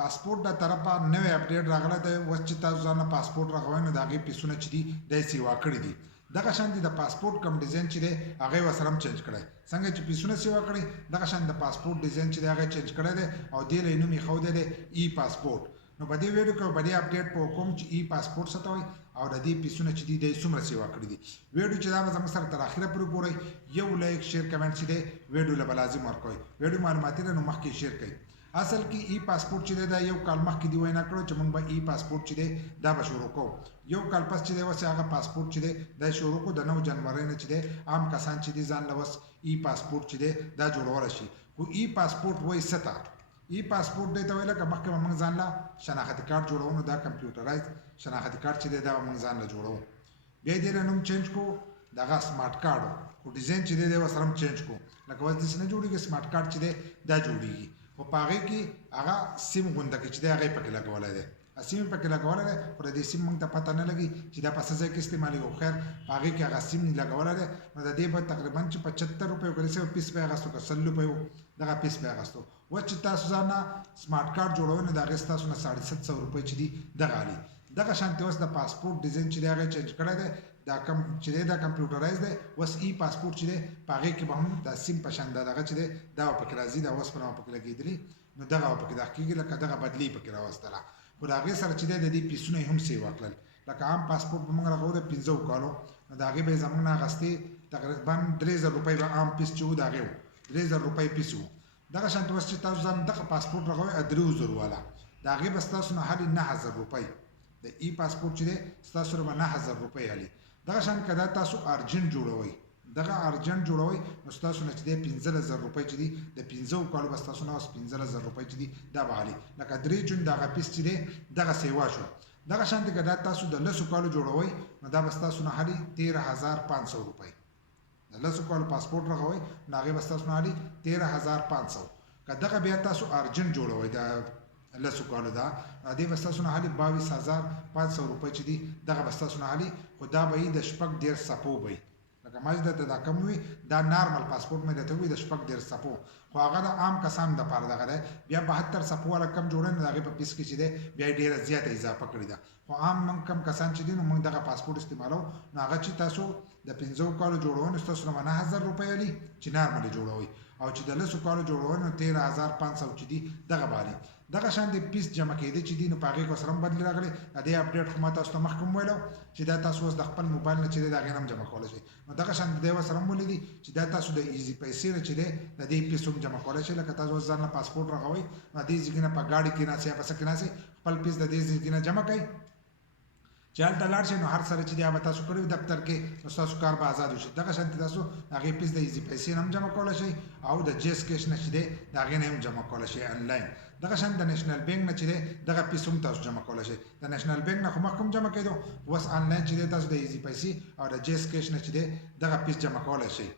پاسپورت د طرفه نوې اپډیټ راغله ده. اوس چې تاسو ځان پاسپورت راغوئ نو د هغې پیسونه چې دي دی سیوا کړي دي. دغه شان د پاسپورت کم ډیزاین چې دی هغه ورسره هم چینج کړی. څنګه چې پیسونه سیوا کړي دغه شان د پاسپورت ډیزاین چې دی هغه چینج کړی دی او دې له نوم یې ایښودی دی ای پاسپورت. نو په دې ویډیو کې په دې اپډیټ په کوم چې ای پاسپورت څه ته وایي او د دې پیسونه چې دي دی څومره سیوا کړي دي. ویډیو چې دا به زموږ سره تر اخره پورې ګورئ. یو لایک شیر کمنټ چې دی ویډیو له به لازم ورکوئ. ویډیو معلوماتي ده نو مخکې شیر کړئ. اصل کې ای پاسپورت چې دی دا یو کال مخکې دی وینا کړو چې موږ به ای پاسپورت چې دی دا به شروع کوو. یو کال پس چې دی اوس هغه پاسپورت چې دی دا شروع کړو د 9 جنوري نه چې دی عام کسان چې دي ځان له اوس ای پاسپورت چې دی دا جوړولی شي. خو ای پاسپورت وایي څه ته؟ ای پاسپورت دی ته وایي لکه مخکې به موږ ځان له شناختي کارت جوړوو نو دا کمپیوټرایز شناختي کارت چې دی دا به موږ ځان له جوړوو. بیا یې دې له نوم چینج کړو دغه سمارټ کارت خو ډیزاین چې دی دی ورسره هم چینج کړو. لکه اوس داسې نه جوړېږي سمارټ کارت چې دی دا جوړېږي خو په هغې کې هغه سیم غونډه کې چې دی هغه یې پکې لګولی دی. سیم پکې لګولی دی خو د دې سیم موږ ته پته نه لګي چې دا په څه ځای کې استعمالېږي. خو خیر په هغې کې هغه سیم لګولی دی نو د دې به تقریبا چې 75 روپیو که 100 پیس به یې اخېستو که 100 روپیو دغه پیس به یې اخېستو. اوس چې تاسو ځان نه سمارټ کارت جوړوئ نو د هغې ستاسو نه 750 روپۍ چې دي دغه علي. دغه شانتې اوس د پاسپورت ډیزاین چې دی هغه یې چینج کړی دی. دا کم چې دی دا کمپیوټرایز دی. اوس ای پاسپورت چې دی په هغې کې به هم د سیم په شان دغه چې دی دا به پکې راځي دا اوسپنه به پکې لګېدلي نو دغه به پکې دغه کېږي لکه دغه بدلې پکې راوستله. خو د هغې سره چې دی د دې پیسونه یې هم سیوا کړل. لکه عام پاسپورت به موږ راغو د 15 کالو نو د هغې به یې زموږ نه اخېستې تقریبا 3000 روپۍ به عام پیس چې و د هغې و 3000 روپۍ پیس و. دغه شانتې اوس چې تاسو ځان دغه پاسپورت راغوئ 3000 والا د هغې به ستاسو نه هلې 9000 روپۍ د ای پاسپورت چې دی ستاسو سره به 9000 روپۍ هلې. دغه شان که دا تاسو ارجنټ جوړوئ دغه ارجنټ جوړوئ نو ستاسو نه چې دی 15000 روپۍ چې دي د 15 کالو به ستاسو نه اوس 15000 روپۍ چې دي دا به هلې. لکه 3 جون دغه پیس چې دی دغه سیوا شو. دغه شانتې که دا تاسو د 10 کالو جوړوئ نو دا به ستاسو نه هلې 13500 روپۍ. د 10 کالو پاسپورت راغوئ نو هغې به ستاسو نه هلې 13500. که دغه بیا تاسو ارجنټ جوړوئ د 10 کالو دا دې به ستاسو نه هلې 22500 روپۍ چې دي دغه به ستاسو نه هلې. خو دا به یې د 14 څپو به وي. لکه ما چې درته دا کم وي دا نارمل پاسپورت مې درته وي د 14 څپو خو هغه د عام کسانو دپاره دغه دی. بیا 72 څپو والا کم جوړوي نو د هغې په پیس کې چې دی بیا یې ډېره زیاته اضافه کړې ده. خو عام موږ کم کسان چې دي نو موږ دغه پاسپورت استعمالوو نو هغه چې تاسو د 15 کالو جوړوئ نو ستاسو نه 9000 روپۍ هلي چې نارمل یې جوړوئ او چې د 10 کالو جوړوئ نو 13500 چې دي دغه به هلي. دغه شان د پیس جمع کېدی چې دي نو په هغې کې سره هم بدلې راغلې. د دې اپډیټ خو ما تاسو ته مخکې هم ویلو چې دا تاسو اوس د خپل موبایل نه چې دی د هغې نه هم جمع کولی شئ. نو دغه شان د دې سره هم ولیدي چې دا تاسو د ایزي پیسې نه چې دی د دې پیس هم جمع کولی شئ. لکه تاسو اوس ځان نه پاسپورټ راغوئ نو دې ځای نه په ګاډي کې ناستئ یا په څه کې ناستئ خپل پیس د دې ځای نه جمع کړئ چې هلته لاړ شئ نو هر سره چې دی هغه به تاسو کړی وي دفتر کې نو ستاسو کار به ازاد وشي. دغه شانتې تاسو د هغې پیس د ایزي پیسې نه هم جمع کولی شئ او د جیس کیش نه چې دی د هغې نه هم جمع کولی شئ آنلاین. دغه شان د نیشنل بینک نه چې دی دغه پیس هم تاسو جمع کولی شئ. د نیشنل بینک نه خو مخکې هم جمع کېدو اوس آنلاین چې دی تاسو د ایزي پیسې او د جیس کیش نه چې دی دغه پیس جمع کولی شئ.